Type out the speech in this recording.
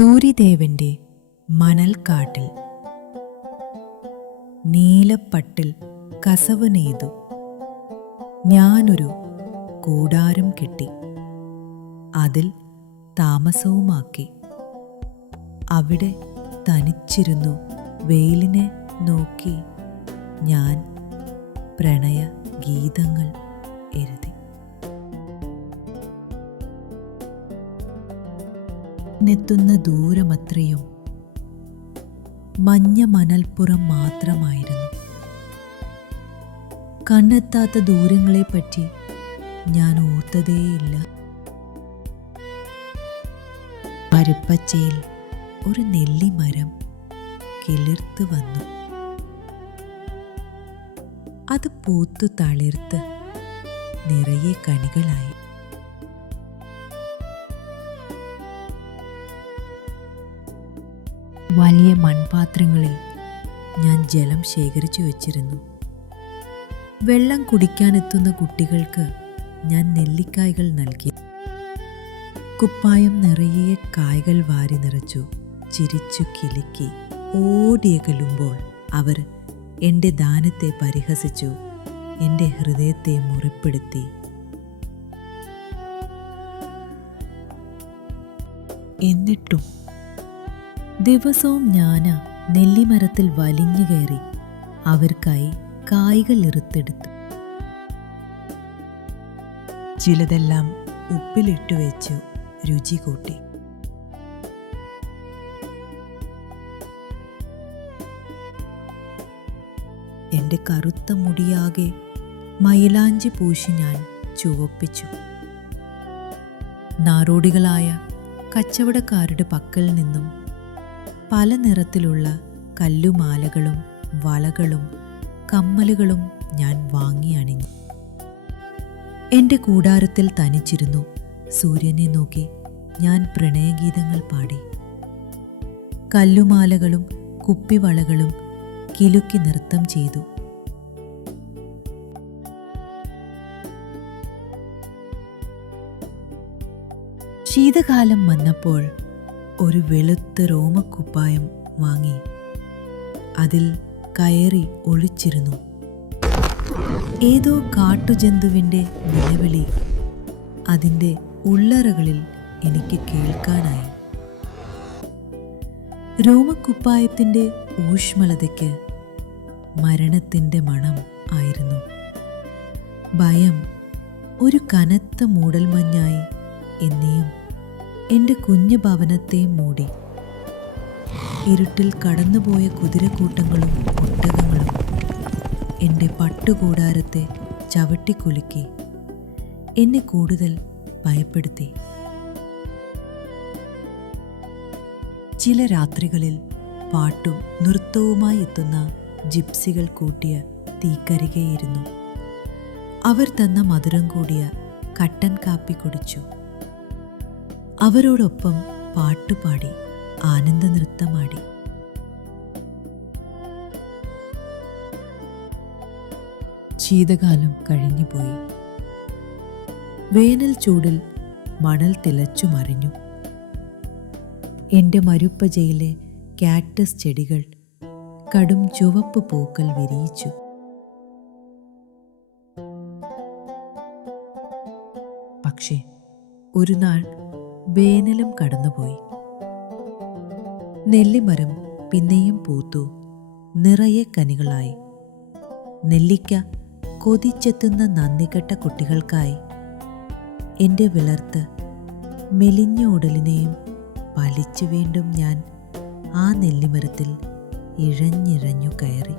സൂര്യദേവന്റെ മണൽക്കാട്ടിൽ നീലപ്പട്ടിൽ കസവ് നെയ്തു ഞാനൊരു കൂടാരം കെട്ടി അതിൽ താമസവുമാക്കി. അവിടെ തനിച്ചിരുന്നു വെയിലിനെ നോക്കി ഞാൻ പ്രണയ ഗീതങ്ങൾ എഴുതി. നെത്തുന്ന ദൂരമത്രയും മഞ്ഞ മണൽപ്പുറം മാത്രമായിരുന്നു. കണ്ണെത്താത്ത ദൂരങ്ങളെപ്പറ്റി ഞാൻ ഓർത്തതേയില്ല. മരുപ്പച്ചയിൽ ഒരു നെല്ലിമരം കിളിർത്തു വന്നു. അത് പൂത്തു തളിർത്ത് നിറയെ കണികളായി. വലിയ മൺപാത്രങ്ങളിൽ ഞാൻ ജലം ശേഖരിച്ചു വച്ചിരുന്നു. വെള്ളം കുടിക്കാനെത്തുന്ന കുട്ടികൾക്ക് ഞാൻ നെല്ലിക്കായ്കൾ നൽകി. കുപ്പായം നിറയെ കായ്കൾ വാരി നിറച്ചു ചിരിച്ചു കിലുക്കി ഓടിയകലുമ്പോൾ അവർ എൻ്റെ ദാനത്തെ പരിഹസിച്ചു, എൻ്റെ ഹൃദയത്തെ മുറിപ്പെടുത്തി. എന്നിട്ടും ദിവസവും ഞാനാ നെല്ലിമരത്തിൽ വലിഞ്ഞു കയറി അവർക്കായി കായ്കൾ ഇറുത്തെടുത്തു. ചിലതെല്ലാം ഉപ്പിലിട്ടു വെച്ചു രുചി കൂട്ടി. എൻ്റെ കറുത്ത മുടിയാകെ മൈലാഞ്ചി പൂശി ഞാൻ ചുവപ്പിച്ചു. നാടോടികളായ കച്ചവടക്കാരുടെ പക്കൽ നിന്നും പല നിറത്തിലുള്ള കല്ലുമാലകളും വളകളും കമ്മലുകളും ഞാൻ വാങ്ങി അണിഞ്ഞു. എൻ്റെ കൂടാരത്തിൽ തനിച്ചിരുന്നു സൂര്യനെ നോക്കി ഞാൻ പ്രണയഗീതങ്ങൾ പാടി. കല്ലുമാലകളും കുപ്പിവളകളും കിലുക്കി നൃത്തം ചെയ്തു. ശീതകാലം വന്നപ്പോൾ ഒരു വെളുത്ത രോമക്കുപ്പായം വാങ്ങി അതിൽ കയറി ഒളിച്ചിരുന്നു. ഏതോ കാട്ടുജന്തുവിൻ്റെ നിലവിളി അതിൻ്റെ ഉള്ളറകളിൽ എനിക്ക് കേൾക്കാനായി. രോമക്കുപ്പായത്തിൻ്റെ ഊഷ്മളതയ്ക്ക് മരണത്തിൻ്റെ മണം ആയിരുന്നു. ഭയം ഒരു കനത്ത മൂടൽമഞ്ഞായി എന്നെയും എൻ്റെ കുഞ്ഞു ഭവനത്തെ മൂടി. ഇരുട്ടിൽ കടന്നുപോയ കുതിരക്കൂട്ടങ്ങളും ഒട്ടകങ്ങളും എൻ്റെ പട്ടുകൂടാരത്തെ ചവിട്ടിക്കുലുക്കി എന്നെ കൂടുതൽ ഭയപ്പെടുത്തി. ചില രാത്രികളിൽ പാട്ടും നൃത്തവുമായി എത്തുന്ന ജിപ്സികൾ കൂട്ടിയ തീക്കരികയായിരുന്നു. അവർ തന്ന മധുരം കൂടിയ കട്ടൻ കാപ്പി കുടിച്ചു. അവരോടൊപ്പം പാട്ടുപാടി ആനന്ദ നൃത്തമാടി. ശീതകാലം കഴിഞ്ഞുപോയി. വേനൽ ചൂടിൽ മണൽ തിളച്ചു മറിഞ്ഞു. എൻ്റെ മരുപ്പജയിലെ കാക്ടസ് ചെടികൾ കടും ചുവപ്പ് പൂക്കൾ വിരിയിച്ചു. പക്ഷേ ഒരു നാൾ വേനലും കടന്നുപോയി. നെല്ലിമരം പിന്നെയും പൂത്തു നിറയെ കനികളായി. നെല്ലിക്ക കൊതിച്ചെത്തുന്ന നന്ദികെട്ട കുട്ടികൾക്കായി എൻ്റെ വിളർത്ത് മെലിഞ്ഞ ഉടലിനെയും വലിച്ചു വീണ്ടും ഞാൻ ആ നെല്ലിമരത്തിൽ ഇഴഞ്ഞിഴഞ്ഞു കയറി.